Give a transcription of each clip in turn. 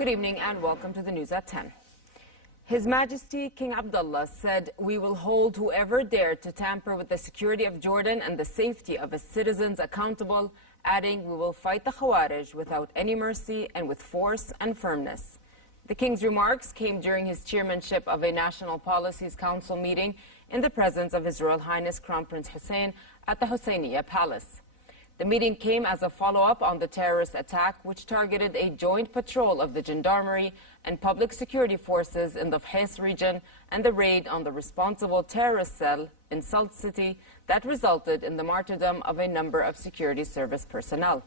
Good evening and welcome to the news at 10. His Majesty King Abdullah said, "We will hold whoever dared to tamper with the security of Jordan and the safety of its citizens accountable," adding, "We will fight the Khawarij without any mercy and with force and firmness." The King's remarks came during his chairmanship of a National Policies Council meeting in the presence of His Royal Highness Crown Prince Hussein at the Husseiniya Palace. The meeting came as a follow-up on the terrorist attack, which targeted a joint patrol of the Gendarmerie and public security forces in the Fhes region and the raid on the responsible terrorist cell in Salt City that resulted in the martyrdom of a number of security service personnel.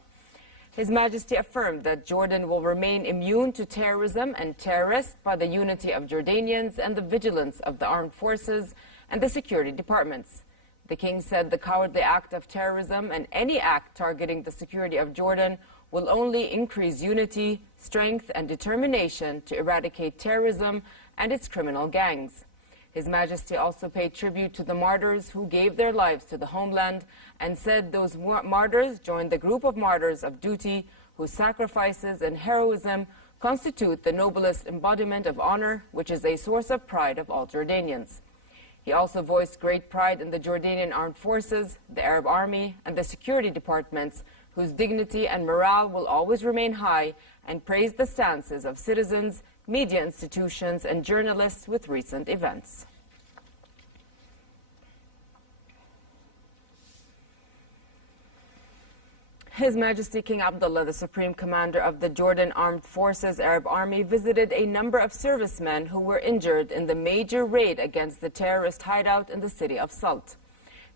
His Majesty affirmed that Jordan will remain immune to terrorism and terrorists by the unity of Jordanians and the vigilance of the armed forces and the security departments. The King said the cowardly act of terrorism and any act targeting the security of Jordan will only increase unity, strength, and determination to eradicate terrorism and its criminal gangs. His Majesty also paid tribute to the martyrs who gave their lives to the homeland and said those martyrs joined the group of martyrs of duty whose sacrifices and heroism constitute the noblest embodiment of honor, which is a source of pride of all Jordanians. He also voiced great pride in the Jordanian armed forces, the Arab army, and the security departments, whose dignity and morale will always remain high, and praised the stances of citizens, media institutions, and journalists with recent events. His Majesty King Abdullah, the Supreme Commander of the Jordan Armed Forces Arab Army, visited a number of servicemen who were injured in the major raid against the terrorist hideout in the city of Salt.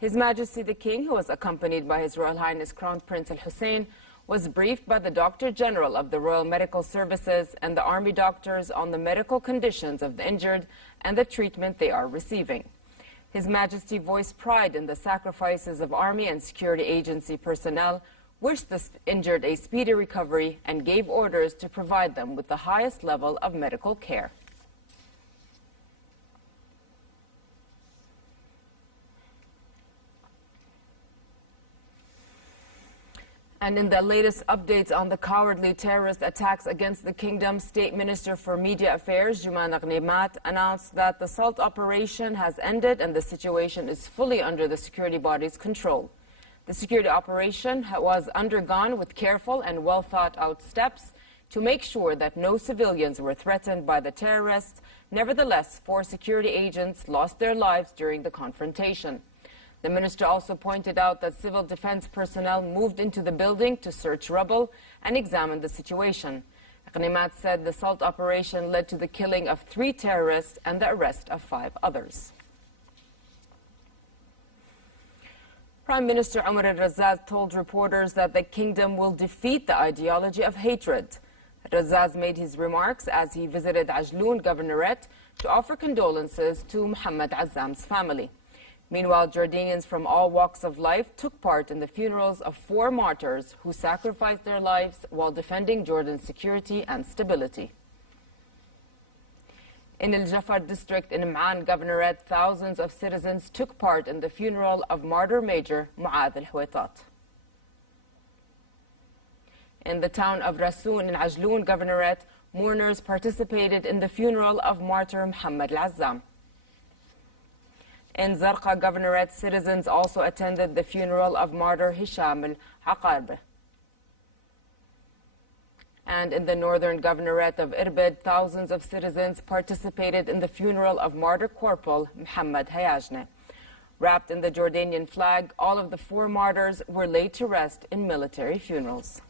His Majesty the King, who was accompanied by His Royal Highness Crown Prince Al-Hussein, was briefed by the Doctor General of the Royal Medical Services and the Army doctors on the medical conditions of the injured and the treatment they are receiving. His Majesty voiced pride in the sacrifices of Army and security agency personnel, wished the injured a speedy recovery, and gave orders to provide them with the highest level of medical care. And in the latest updates on the cowardly terrorist attacks against the kingdom, State Minister for Media Affairs, Jumana Ghnimat, announced that the SALT operation has ended and the situation is fully under the security body's control. The security operation was undergone with careful and well-thought-out steps to make sure that no civilians were threatened by the terrorists. Nevertheless, 4 security agents lost their lives during the confrontation. The minister also pointed out that civil defense personnel moved into the building to search rubble and examine the situation. Ghnimat said the SALT operation led to the killing of 3 terrorists and the arrest of 5 others. Prime Minister Omar al-Razzaz told reporters that the kingdom will defeat the ideology of hatred. Razzaz made his remarks as he visited Ajloun Governorate to offer condolences to Muhammad Azzam's family. Meanwhile, Jordanians from all walks of life took part in the funerals of 4 martyrs who sacrificed their lives while defending Jordan's security and stability. In Al Jafar district in Imran Governorate, thousands of citizens took part in the funeral of martyr Major Mu'adh al-Huwaitat. In the town of Rasoon in Ajloun Governorate, mourners participated in the funeral of martyr Muhammad al-Azzam. In Zarqa Governorate, citizens also attended the funeral of martyr Hisham al-Aqarbi. And in the northern governorate of Irbid, thousands of citizens participated in the funeral of martyr Corporal Muhammad Hayajne. Wrapped in the Jordanian flag, all of the 4 martyrs were laid to rest in military funerals.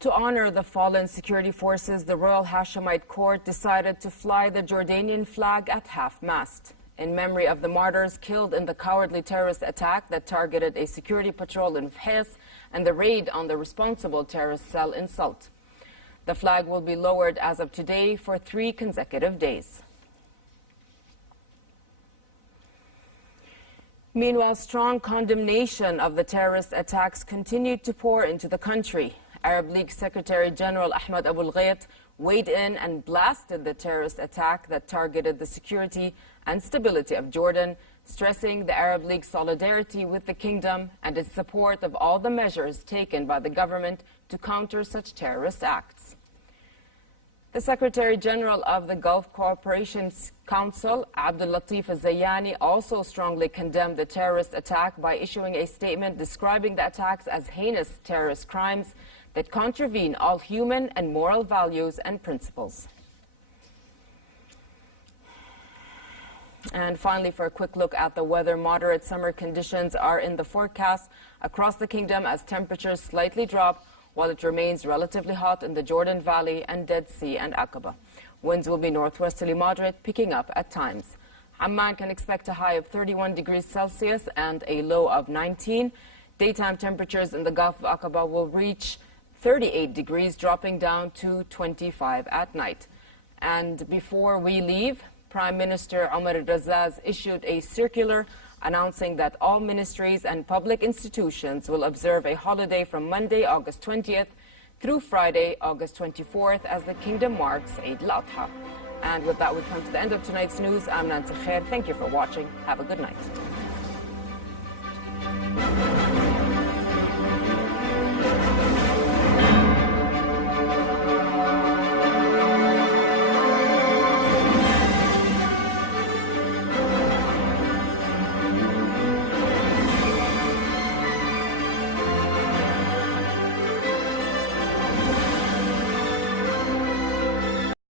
To honor the fallen security forces, the Royal Hashemite Court decided to fly the Jordanian flag at half-mast in memory of the martyrs killed in the cowardly terrorist attack that targeted a security patrol in Fhes and the raid on the responsible terrorist cell in Salt. The flag will be lowered as of today for 3 consecutive days. Meanwhile, strong condemnation of the terrorist attacks continued to pour into the country. Arab League Secretary General Ahmed Abul Ghait weighed in and blasted the terrorist attack that targeted the security and stability of Jordan, stressing the Arab League's solidarity with the kingdom and its support of all the measures taken by the government to counter such terrorist acts. The Secretary General of the Gulf Cooperation Council, Abdul Latif al-Zayani, also strongly condemned the terrorist attack by issuing a statement describing the attacks as heinous terrorist crimes that contravene all human and moral values and principles. And finally, for a quick look at the weather, moderate summer conditions are in the forecast across the kingdom as temperatures slightly drop, while it remains relatively hot in the Jordan Valley and Dead Sea and Aqaba. Winds will be northwesterly moderate, picking up at times. Amman can expect a high of 31 degrees Celsius and a low of 19. Daytime temperatures in the Gulf of Aqaba will reach 38 degrees, dropping down to 25 at night. And before we leave, Prime Minister Omar Razaz issued a circular announcing that all ministries and public institutions will observe a holiday from Monday, August 20th through Friday, August 24th as the kingdom marks Eid al-Adha. And with that, we come to the end of tonight's news. I'm Nancy Khair. Thank you for watching. Have a good night.